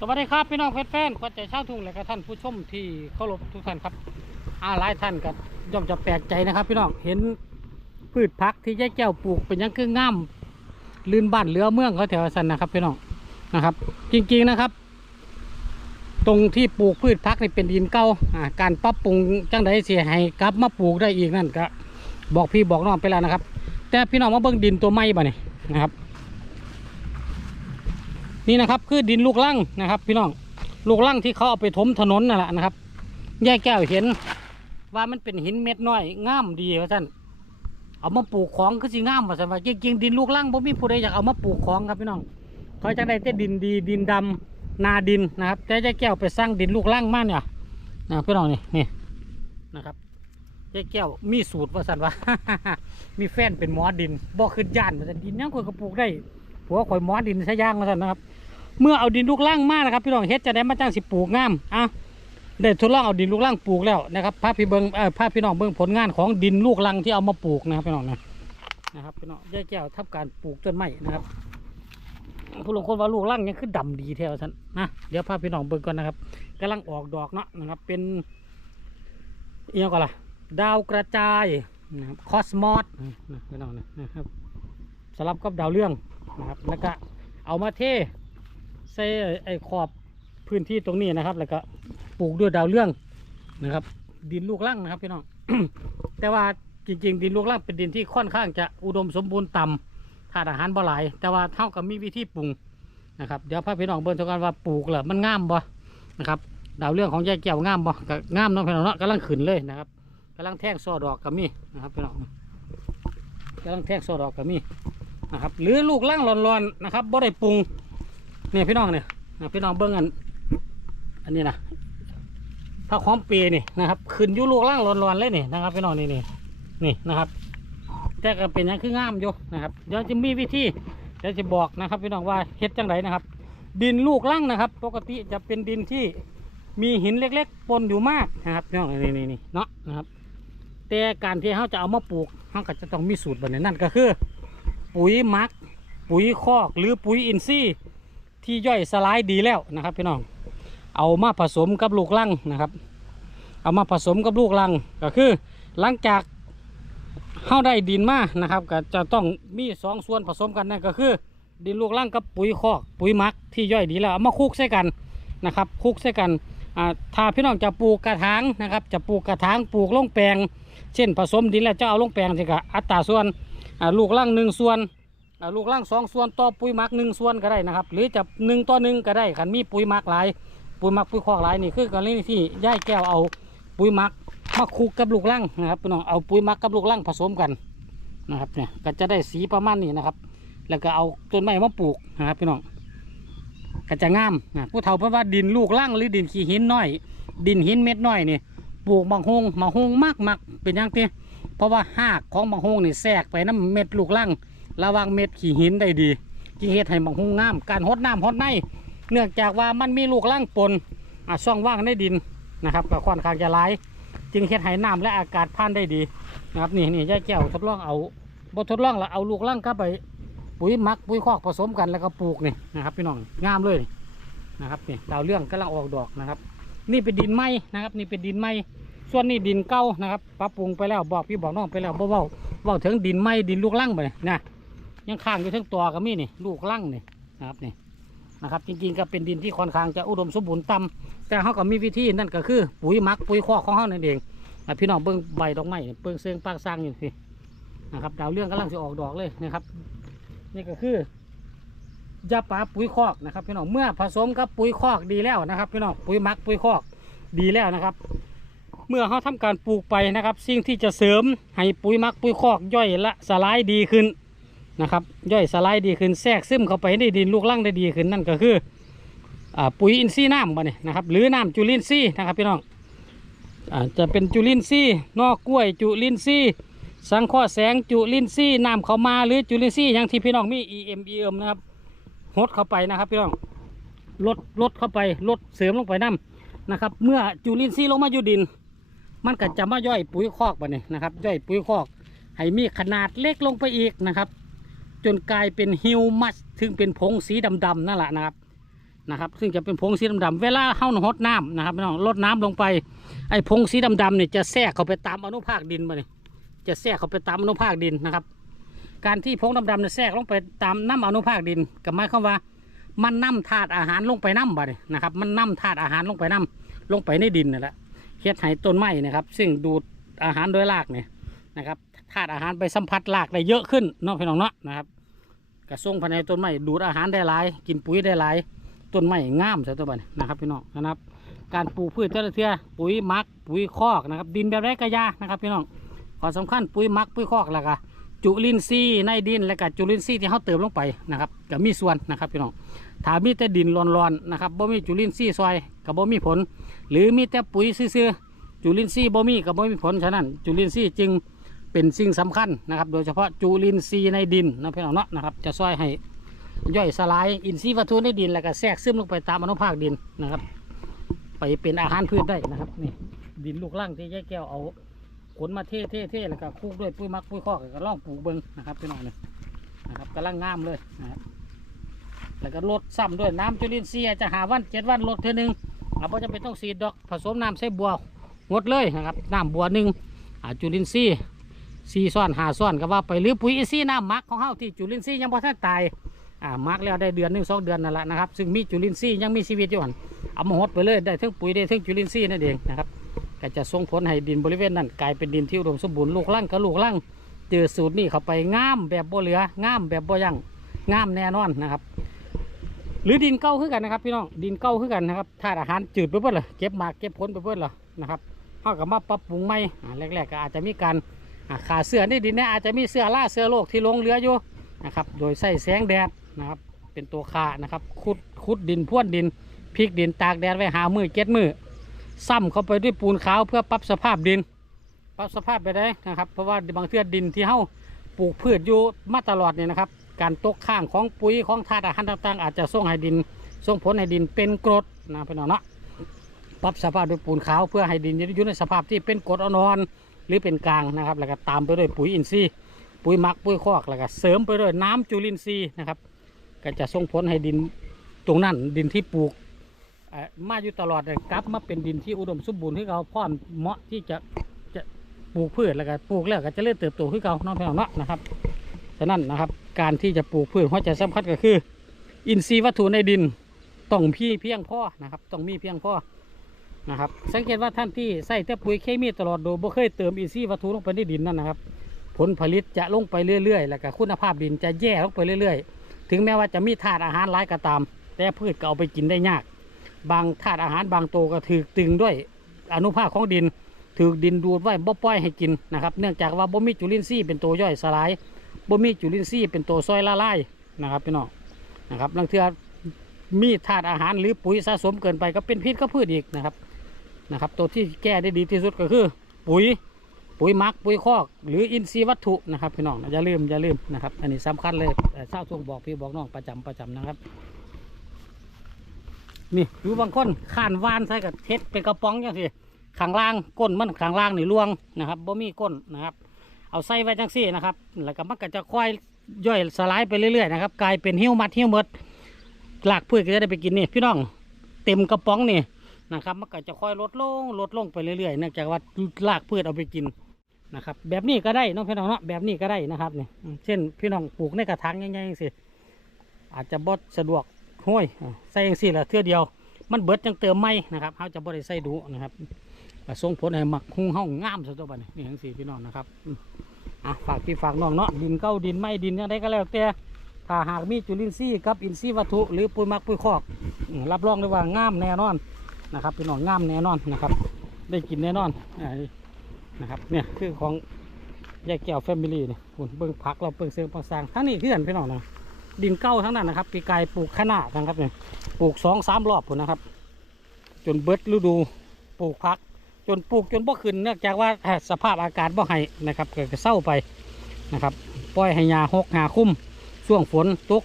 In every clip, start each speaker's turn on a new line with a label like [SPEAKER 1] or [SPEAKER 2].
[SPEAKER 1] สวัสดีครับพี่น้องแฟนๆขวัญใจชาวทุ่งและก็ท่านผู้ชมที่เคารพทุกท่านครับอาหลายท่านก็ย่อมจะแปลกใจนะครับ พี่น้องเห็นพืชพักที่ยายแก้วปลูกเป็นยังคืองามลื่นบ้านเหลือเมืองเขาแถวสันนะครับพี่น้องนะครับ จริงๆนะครับ ตรงที่ปลูกพืชพักนี่เป็นดินเก่าการปรับปรุงจังใดเสียให้กลับมาปลูกได้อีกนั่นก็บอกพี่บอกน้องไปแล้วนะครับ แต่พี่น้องมาเบิ่งดินตัวใหม่บ่เนี่ยนะครับ นี่นะครับคือดินลูกลังนะครับ พี่น้องลูกลังที่เขาเอาไปถมถนนนั่นแหละนะครับ แยายแก้วเห็น ว่ามันเป็นหินเม็ดน้อยง่ามดีว่าท่านเอามาปลูกของคือสิง่ามว่าท่านว่าจริงๆดินลูกลังบ่มีผู้ใดอยากเอามาปลูกของครับพี่น้องเขาจะได้แต่ดินดีดินดำนาดินนะครับ แต่ยายแก้วไปสร้างดินลูกลังมาเนี่ยนะพี่น้องนี่นี่นะครับแยายแก้วมีสูตรว่าสันว่ามีแฟนเป็นหมอดินบ่ขึ้นย่านว่าสันดินยังคนก็ปลูกได้ผัวข่อยหมอดินใช้ย่างว่าสันนะครับ เมื่อเอาดินลูกล่างมากนะครับ พี่น้องเฮ็ดจะได้มาจ้างสิปลูกงามอะได้ทดลองเอาดินลูกล่างปลูกแล้วนะครับพาพพี่เบิงเอ่อพาพี่น้องเบิงผลงานของดินลูกลังที่เอามาปลูกนะครับพี่น้องนะนะครับพี่น้องยายแก้วทำการปลูกต้นไม้นะครับผู้ลงคนว่าลูกลังยังคือดำดีแท้ท่านนะเดี๋ยวพาพพี่น้องเบิงก่อนนะครับกำลังออกดอกเนาะนะครับ เป็นเอียงก่อนล่ะดาวกระจายนะครับคอสมอสนะพี่น้องนะนะครับสลับกับดาวเรื่องนะครับแล้วก็เอามาเท ส่ไอ้ขอบพื้นที่ตรงนี้นะครับ แล้วก็ปลูกด้วยดาวเรื่องนะครับ ดินลูกลังนะครับพี่น้อง แต่ว่าจริงๆ ดินลูกลังเป็นดินที่ค่อนข้างจะอุดมสมบูรณ์ต่ำธาตุอาหารบ่หลาย แต่ว่าเท่ากับมีวิธีปรุงนะครับเดี๋ยวพาพี่น้องเบิ่งทุกกันว่าปลูกแล้วมันงามบ่นะครับดาวเรื่องของยายแก้วงามบ่ก็งามน้องพี่น้องเนาะกำลังขึ้นเลยนะครับกำลังแท่งซอดอกกับมีนะครับพี่น้องกำลังแท่งซอดอกกับมีนะครับหรือลูกลังร้อนๆนะครับบ่ได้ปรุง นี่ยพี่น้องเนี่ยนะพี่น้องเบิ้งอัน อันนี้นะผ้าค้อมเปรนี่นะครับขึ้นยุลูกล่างร้อนๆเลยนี่นะครับพี่น้องนี่นี่นี่นะครับแต่ก็เป็นหยังคืองามอยู่นะครับเดี๋ยวจะมีวิธีเดี๋ยวจะบอกนะครับพี่น้องว่าเฮ็ดจังไรนะครับ ดินลูกล่างนะครับ ปกติจะเป็นดินที่มีหินเล็กๆปนอยู่มากนะครับพี่น้องนี่นี่นี่เนาะนะครับ แต่การที่เขาจะเอามาปลูกเขาก็จะต้องมีสูตรแบบนี้นั่นก็คือ ปุ๋ยมัก ปุ๋ยคอกหรือปุ๋ยอินทรีย์ ที่ย่อยสลายดีแล้วนะครับพี่น้อง เอามาผสมกับลูกลังนะครับ เอามาผสมกับลูกลังก็คือ หลังจากเข้าได้ดินมานะครับ ก็จะต้องมีสองส่วนผสมกันนั่นก็คือ ดินลูกลังกับปุ๋ยคอกปุ๋ยมักที่ย่อยดีแล้วเอามาคลุกใส่กันนะครับคลุกใส่กันถ้าพี่น้องจะปลูกกระถางนะครับ จะปลูกกระถางปลูกลงแปลง เช่นผสมดินแล้วจะเอาลงแปลงสิกะอัตราส่วนลูกลังหนึ่งส่วน ลูกล่างสองส่วนต่อปุ๋ยหมักหนึ่งส่วนก็ได้นะครับ หรือจะหนึ่งต่อหนึ่งก็ได้ขันมีปุ๋ยหมักหลาย ปุ๋ยหมักปุ๋ยคอกหลายนี่คือกรณีที่ย่ายแก้วเอาปุ๋ยหมักมาคลุกกับลูกล่างนะครับพี่น้องเอาปุ๋ยหมักกับลูกล่างผสมกันนะครับเนี่ยก็จะได้สีประมาณนี้นะครับ แล้วก็เอาต้นไม้มาปลูกนะครับพี่น้องก็จะงามนะผู้เฒ่าเพราะว่าดินลูกล่างหรือดินขี้หินน้อย ดินหินเม็ดน้อยนี่ปลูกบางฮงบางฮงมากมากเป็นอย่างที่เพราะว่าหากของบางฮงนี่แทรกไปน้ำเม็ดลูกล่าง ระวังเม็ดขี้หินได้ดีจึงเฮ็ดให้บังหุงงาม การหดน้ำหดในเนื่องจากว่ามันมีลูกล่างปนอะช่องว่างในดินนะครับก็ค่อนข้างจะหลายจึงเฮ็ดให้น้ำและอากาศผ่านได้ดีนะครับนี่นี่ยายแก้วทดลองเอาบทดลองแล้วเอาลูกล่างเข้าไป ปุ๋ยมักปุ๋ยคอกผสมกันแล้วก็ปลูกนี่นะครับพี่น้องงามเลยนะครับนี่ดาวเรื่องกำลังออกดอกนะครับ นี่เป็นดินไม้นะครับ นี่เป็นดินไม้ส่วนนี้ดินเก่านะครับปรับปรุงไปแล้วบอกพี่บอกน้องไปแล้วบ่เว้าเว้าถึงดินไม้ดินลูกล่างไปเลยนะ ยังข้างอยู่ทั้งตัวก็มีนี่ลูกลั่งนี่นะครับนี่นะครับ จริงๆก็เป็นดินที่ค่อนข้างจะอุดมสมบูรณ์ต่ำแต่เขาก็มีวิธีนั่นก็คือปุ๋ยมักปุ๋ยคอกของเขานั่นเองอ่พี่น้องเบิ้งใบดอกไม่เบิ้งเสียงปากสร้างอยู่สินะครับดาวเรื่องกำลังจะออกดอกเลยนะครับ นี่ก็คือยาปลาปุ๋ยคอกนะครับพี่น้องเมื่อผสมกับปุ๋ยคอกดีแล้วนะครับพี่น้องปุ๋ยมักปุ๋ยคอกดีแล้วนะครับ เมื่อเขาทำการปลูกไปนะครับ สิ่งที่จะเสริมให้ปุ๋ยมักปุ๋ยคอกย่อยละสลายดีขึ้น นะครับย่อยสลายดีขึ้นแทรกซึมเข้าไปในดินลูกล่างได้ดีขึ้นนั่นก็คือปุ๋ยอินทรีย์น้ำบ่เนี่ยนะครับหรือน้ำจุลินทรีย์นะครับพี่น้องอาจะเป็นจุลินทรีย์นอกกล้วยจุลินทรีย์สังเคราะห์แสงจุลินทรีย์น้ำเข้ามาหรือจุลินทรีย์อย่างที่พี่น้องมี EM EM นะครับหดเข้าไปนะครับพี่น้องลดลดเข้าไปลดเสริมลงไปน้ำนะครับ เมื่อจุลินทรีย์ลงมาอยู่ดิน มันก็จะมาย่อยปุ๋ยคอกบ่เนี่ยนะครับย่อยปุ๋ยคอกให้มีขนาดเล็กลงไปอีกนะครับ จนกลายเป็นฮิวมัสถึงเป็นผงสีดำๆนั่นแหละนะครับนะครับ ซึ่งจะเป็นผงสีดำๆเวลาเฮาหดน้ำนะครับพี่น้องลดน้ำลงไปไอ้ผงสีดำๆเนี่ยจะแทรกเข้าไปตามอนุภาคดินมาเนี่ยจะแทรกเข้าไปตามอนุภาคดินนะครับ การที่ผงดำๆเนี่ยแทรกลงไปตามน้ำอนุภาคดินก็หมายความว่ามันนำธาตุอาหารลงไปน้ำบ่เนี่ยนะครับ มันนำธาตุอาหารลงไปน้ำลงไปในดินนั่นแหละเฮ็ดให้ต้นไม้นะครับ ซึ่งดูดอาหารโดยรากเนี่ยนะครับ ธาตุอาหารไปสัมผัสรากได้เยอะขึ้นเนาะพี่น้องเนาะนะครับกระส่งภายในต้นไม้ดูดอาหารได้หลาย กินปุ๋ยได้หลายต้นไม้งามซะตัวบันนะครับพี่น้องนะครับ การปลูกพืชแต่ละเทื่อปุ๋ยมักปุ๋ยคอกนะครับดินแบบไรก็ยานะครับพี่น้องขอสำคัญปุ๋ยมักปุ๋ยคอกแล้วก็จุลินทรีย์ในดินและก็จุลินทรีย์ที่เขาเติมลงไปนะครับก็มีส่วนนะครับพี่น้องถ้ามีแต่ดินร้อนๆนะครับบ่มีจุลินทรีย์ซอยก็บ่มีผล หรือมีแต่ปุ๋ยซื่อๆจุลินทรีย์บ่มีก็บ่มีผลฉะนั้น จุลินทรีย์จึง เป็นสิ่งสำคัญนะครับ โดยเฉพาะจุลินทรีย์ในดินนะพี่น้องเนาะนะครับ จะช่วยให้ย่อยสลายอินทรีย์วัตถุในดินแล้วก็แทรกซึมลงไปตามอนุภาคดินนะครับ ไปเป็นอาหารพืชได้นะครับนี่ดินลูกล่างที่แยายแก้วเอาขนมาเท่เท่เท่แล้วก็คลุกด้วยปุ๋ยมักปุ๋ยคอกแล้วก็ล่องปลูกเบิ้งนะครับพี่น้องนี่นะครับกำลังงามเลยนะครับแล้วก็ลดซ้ำด้วยน้ำจุลินทรีย์อาจจะหาวันเจ็ดวันลดเท่านึงเราไม่จำเป็นต้องสีดดอกผสมน้ำใส่บัวงดเลยนะครับน้ำบัวหนึ่งอาจุลินทรีย์ สี่ซ้อนหาซ้อนก็ว่าไปหรือปุ๋ยอินทรีย์น้ำมักของเฮาที่จุลินทรีย์ยังพอท่านตายอ่ามาร์กแล้วได้เดือนหนึ่งสองเดือนนั่นแหละนะครับซึ่งมีจุลินทรีย์ยังมีชีวิตอยู่หันเอามาหดไปเลยได้ทั้งปุ๋ยได้ทั้งจุลินทรีย์นั่นเองนะครับก็จะส่งผลให้ดินบริเวณนั้นกลายเป็นดินที่อุดมสมบูรณ์ลูกล่างกับลูกล่างเจอสูตรนี้เข้าไปงามแบบบ่เหลืองามแบบบ่ยั่งงามแน่นอนนะครับ หรือดินเก่าขึ้นกันนะครับ พี่น้องดินเก่าขึ้นกันนะครับธาตุอาหารจืดไปเพื่อเลยเก็บมาเก็บผลไปเพื่อเลยนะครับเขากับมาปรับปรุงใหม่แรกๆก็อาจจะมีการ ขาเสื้อในดินเนี่ยอาจจะมีเสื้อล่าเสื้อโลกที่ลงเหลืออยู่นะครับ โดยใส่แสงแดดนะครับ เป็นตัวคานะครับขุดขุดดินพ่วนดินพลิกดินตากแดดไว้หามือเก็ดมือซ้ำเข้าไปด้วยปูนขาวเพื่อปรับสภาพดิน ปรับสภาพไปได้นะครับ เพราะว่าบางเทื่อดินที่เฮาปลูกพืชอยู่มาตลอดเนี่ยนะครับ การตกข้างของปุ๋ยของธาตุอาหารต่างๆ อาจจะส่งให้ดินส่งผลให้ดินเป็นกรดนะพี่น้องเนาะปรับสภาพด้วยปูนขาวเพื่อให้ดินอยู่ในสภาพที่เป็นกรดอ่อนๆ หรือเป็นกลางนะครับ แล้วก็ตามไปด้วยปุ๋ยอินทรีย์ ปุ๋ยมักปุ๋ยคอกแล้วก็เสริมไปด้วยน้ำจุลินทรีย์นะครับ ก็จะส่งผลให้ดินตรงนั้นดินที่ปลูกมาอยู่ตลอดเลยกลับมาเป็นดินที่อุดมสมบูรณ์ที่เขาพร้อมเหมาะที่จะจะปลูกพืชแล้วก็ปลูกแล้วก็จะเริ่มเติบโตขึ้นเขาน้องพี่น้องเนาะนะครับฉะนั้นนะครับการที่จะปลูกพืชหัวใจสำคัญก็คือ อินทรีย์วัตถุในดินต้องพี่เพียงพอนะครับต้องมีเพียงพอ นะครับสังเกตว่าท่านที่ใส่แต่ปุ๋ยเคมีตลอดโดยบ่เคยเติมอินทรีย์วัตถุลงไปในดินนั่นนะครับ ผลผลิตจะลงไปเรื่อยๆ แล้วก็คุณภาพดินจะแย่ลงไปเรื่อยๆ ถึงแม้ว่าจะมีธาตุอาหารหลายก็ตาม แต่พืชก็เอาไปกินได้ยาก บางธาตุอาหารบางตัวก็ถือตึงด้วยอนุภาคของดินถือดินดูดไว้บ่ปล่อยให้กินนะครับ เนื่องจากว่าบ่มีจุลินทรีย์เป็นตัวย่อยสลายบ่มีจุลินทรีย์เป็นตัวซอยละลายนะครับพี่น้องนะครับบางเทือมีธาตุอาหารหรือปุ๋ยสะสมเกินไปก็เป็นพิษกับพืชอีกนะครับ นะครับ ตัวที่แก้ได้ดีที่สุดก็คือ ปุ๋ย ปุ๋ยมักปุ๋ยคอก หรืออินทรีย์วัตถุนะครับพี่น้องอย่าลืมอย่าลืมนะครับ อันนี้สำคัญเลยเอ่อเศร้าทวงบอกพี่บอกน้องประจำประจำนะครับ นี่ดูบางคนขานวานใส่กับเท็ดเป็นกระป๋องจังสิขางล่างก้นมันขางล่างนี่ลวงนะครับบ่มีก้นนะครับ เอาใส่ไว้จังสี่นะครับ แล้วก็มันก็จะค่อยย่อยสลายไปเรื่อยๆนะครับกลายเป็นหิ้วมัดหิ้วหมดหลากพืชก็จะได้ไปกินนี่พี่น้องเต็มกระป๋องนี่ นะครับมันก็จะค่อยลดลงลดลงไปเรื่อยๆเนื่องจากว่าลากพืชเอาไปกินนะครับ แบบนี้ก็ได้น้องพี่น้องเนาะแบบนี้ก็ได้นะครับเนี่ยเช่นพี่น้องปลูกในกระถางใหญ่ๆสิอาจจะบดสะดวกห้วยใส่ยังสิละเทื่อเดียว มันเบิดจังเติมไม่นะครับเขาจะบดใส่ดูนะครับก็ส่งผลให้หมักหุ้งเฮางงามสุดตัวบัดนี้นี่ทั้งสี่พี่น้องนะครับอะฝากพี่ฝากน้องเนาะดินเก้าดินไม่ดินยังไงก็แล้วแต่ถ้าหากมีจุลินทรีย์กับอินทรีย์วัตถุ หรือปุ๋ยหมักปุ๋ยคอก รับรองได้ว่างามแน่นอน นะครับพี่น้องงามแน่นอนนะครับ ได้กินแน่นอนนะครับเนี่ยคือของยายแก้วแฟมิลี่เนี่ยคุณเบิ้งผักเราเบิ้งเสือปังสร้างทั้งนี้คือกันพี่น้องนะดินเก้าทั้งนั้นนะครับ ปีกายปลูกขนาดนะครับเนี่ยปลูกสองสามรอบผมนะครับ จนเบิดฤดูปลูกพัก จนปลูกจนบ่ขึ้นเนื่องจากว่าสภาพอากาศบ่ให้นะครับเกิดเศร้าไปนะครับ ปล่อยให้ยาหกหาคุ้มช่วงฝนตก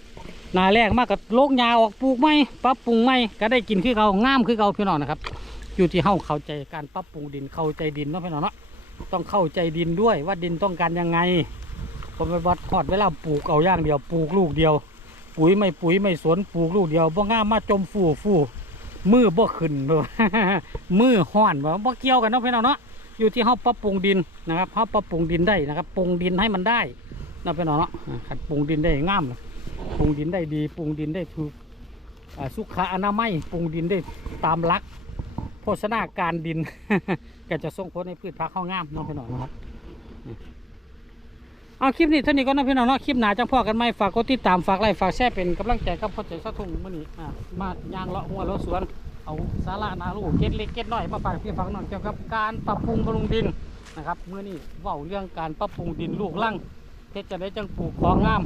[SPEAKER 1] นาแรกมากกับโลกยาออกปลูกไม่ปรับปรุงไม่ก็ได้กินคือเขางามคือเขาพี่น้องนะครับ อยู่ที่เฮาเข้าใจการปรับปรุงดินเข้าใจดินเนาะพี่น้องเนาะต้องเข้าใจดินด้วยว่าดินต้องการยังไงผมไปวัดพอดเวลาปลูกเอาอย่างเดียวปลูกลูกเดียว ปุ๋ยไม่ปุ๋ยไม่สวนปลูกลูกเดียวบ่งามมาจมฟูฟูมือบ่ขึ้นบ่มือห้อนบ่บ่เกี่ยวกันเนาะพี่น้องเนาะอยู่ที่เฮาปรับปรุงดินนะครับเฮาปรับปรุงดินได้นะครับปรุงดินให้มันได้เนาะพี่น้องเนาะขัดปรุงดินได้ง่าม ปรุงดินได้ดีปรุงดินได้ถูกอ่าสุขอนามัยปรุงดินได้ตามลักโภชนาการดิน ก็จะส่งผลให้พืชพักเข้างามน้องพี่น้องนะครับเอาคลิปนี้เท่านี้ก็นะพี่น้องเนาะคลิปหนาจังพ่อกันไหมฝากกดติดตามฝากไลค์ฝากแชร์เป็นกำลังใจกับพ่อใจสะทุ่งมื่อนี้มายางเลาะหัวเลาะสวนเอาสาระนาลูกเก็ดเล็กเก็ดน้อยมาฝากพี่ฝากน้องเกี่ยวกับการปรับปรุงบำรุงดินนะครับเมื่อนี้เว้าเรื่องการปรับปรุงดินลูกลังเฮ็ดจะได้จังปลูกของงาม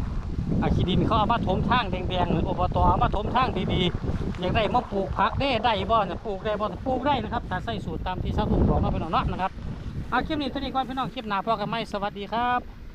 [SPEAKER 1] อาขีดินเขาเอามาถมทางแดงๆหรืออบตเอามาถมทางดีๆ อยากได้มาปลูกผักได้ได้บ่เนี่ยปลูกได้บ่ปลูกได้นะครับถ้าใส่สูตรตามที่ชาวทุ่งบอกเนาะพี่น้องเนาะนะครับเอาคลิปนี้เท่านี้ก่อนพี่น้องคลิปหน้าพอกันไหมสวัสดีครับ